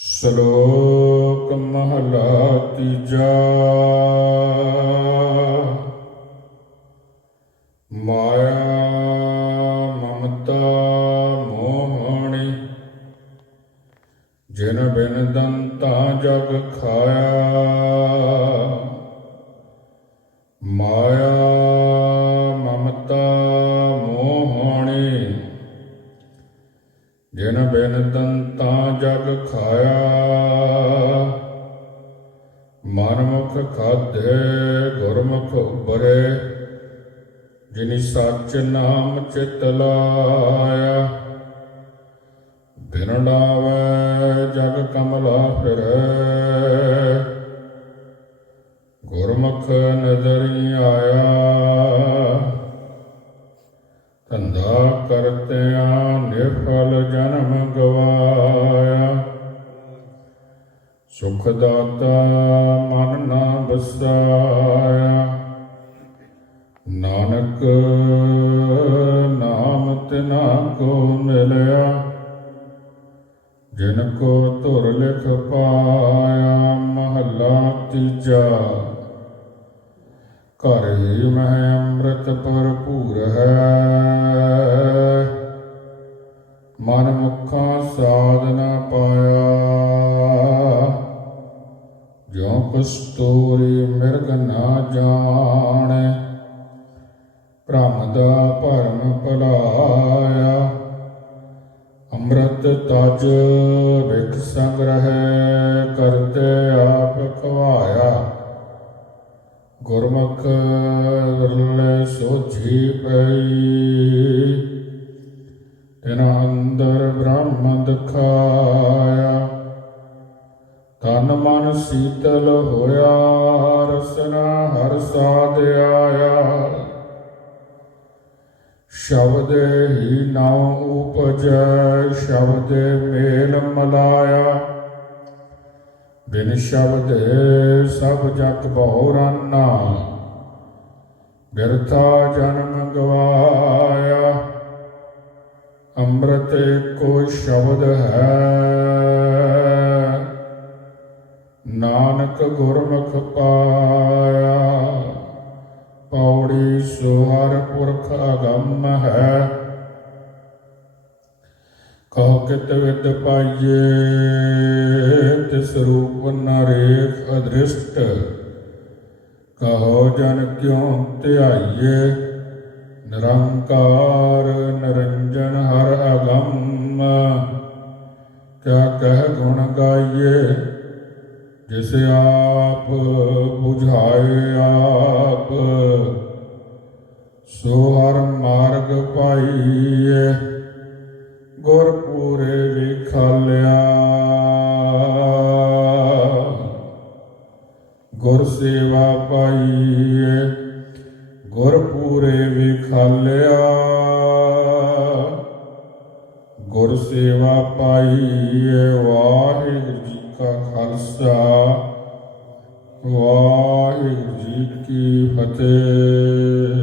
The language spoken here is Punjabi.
ਸ਼ਲੋਕ ਮਹਲਾ ਤੀਜਾ। ਮਾਇਆ ਮਮਤਾ ਮੋਹਣੀ ਜਿਨ ਬਿਨ ਦੰਤਾ ਜਗ ਖਾਇਆ। ਮਾਇਆ ਜਿਨ ਬਿਨ ਦੰਤਾ ਜਗ ਖਾਇਆ, ਮਨਮੁਖ ਖਾਧੇ, ਗੁਰਮੁਖ ਉਬਰੇ ਜਿਨੀ ਸੱਚ ਨਾਮ ਚਿਤ ਲਾਇਆ। ਬਿਨ ਲਾਵੇ ਜਗ ਕਮਲਾ ਫਿਰੇ, ਗੁਰਮੁਖ ਧੰਦਾ ਕਰਤਿਆਂ ਨਿਰਫਲ ਜਨਮ ਗਵਾਇਆ। ਸੁਖ ਦਾਤਾ ਮਨ ਨਾ ਬਸਾਇਆ ਨਾਨਕ ਨਾਮ ਤਿਨਾ ਕੋ ਮਿਲਿਆ। ਜਿਨ ਕੋ ਧੁਰ ਲਿਖ ਪਾਇਆ, ਮਹੱਲਾ ਤੀਜਾ। ਘਰ ਹੀ ਮਹਿ ਅੰਮ੍ਰਿਤ ਭਰਪੂਰ ਹੈ ਮਨ ਮੁਖਾਂ ਸਾਧ ਨਾ ਪਾਇਆ। ਜੋ ਕਸਤੂਰੀ ਮਿਰਗ ਨਾ ਜਾਣੈ। ਭ੍ਰਮ ਦਾ ਭਰਮ ਭਲਾਇਆ। ਅੰਮ੍ਰਿਤ ਤਜ ਵਿਖ ਸੰਗ੍ਰਹਿ, ਕਰਤੇ ਆਪ ਖਵਾਇਆ। ਗੁਰਮੁਖ ਵਿਰਲੇ ਸੋਝੀ ਪਈ। ਤਿਨ ਅੰਦਰ ਬ੍ਰਹਮ ਦਿਖਾਇਆ। ਤਨ ਮਨ ਸੀਤਲ ਹੋਇਆ, ਰਸਨਾ ਹਰ ਸਾਧ ਆਇਆ। ਸ਼ਬਦ ਹੀ ਨਾਉ ਉਪਜੈ, ਸ਼ਬਦ ਮੇਲ ਮਲਾਇਆ। ਬਿਨ ਸ਼ਬਦ ਸਭ ਜਗ ਬਹੁਰਾਨਾ ਬਿਰਥਾ ਜਨਮ ਗਵਾਇਆ ਅੰਮ੍ਰਿਤ ਕੋ ਸ਼ਬਦ ਹੈ। ਨਾਨਕ ਗੁਰਮੁਖ ਪਾਇਆ। ਪੌੜੀ ਸੋਹਰ ਪੁਰਖ ਅਗੰਮ ਹੈ। ਕਹੋ ਵਿਦ ਪਾਈਏ, ਤਿਸ ਰੂਪ ਨਰੇਖ ਅਦ੍ਰਿਸ਼ਟ। ਕਹੋ ਜਨ ਕਿਉ ਧਿਆਈਏ, ਨਿਰੰਕਾਰ ਨਿਰੰਜਨ ਹਰ ਅਗੰਮ। ਕਿਆ ਕਹਿ ਗੁਣ ਗਾਈਏ, ਜਿਸ ਆਪ 부ਝਾਏ ਆਪ। ਸੋ ਹਰ ਮਾਰਗ ਪਾਈਏ ਗੁਰ ਪੂਰੇ ਵਿਖਾਲਿਆ ਗੁਰ ਸੇਵਾ ਪਾਈਏ ਗੁਰ ਪੂਰੇ ਵਿਖਾਲਿਆ ਗੁਰ ਸੇਵਾ ਪਾਈਏ ਵਾਹਿਗੁਰੂ ਜੀ ਕਾ ਖਾਲਸਾ ਵਾਹਿਗੁਰੂ ਜੀ ਕੀ ਫਤਿਹ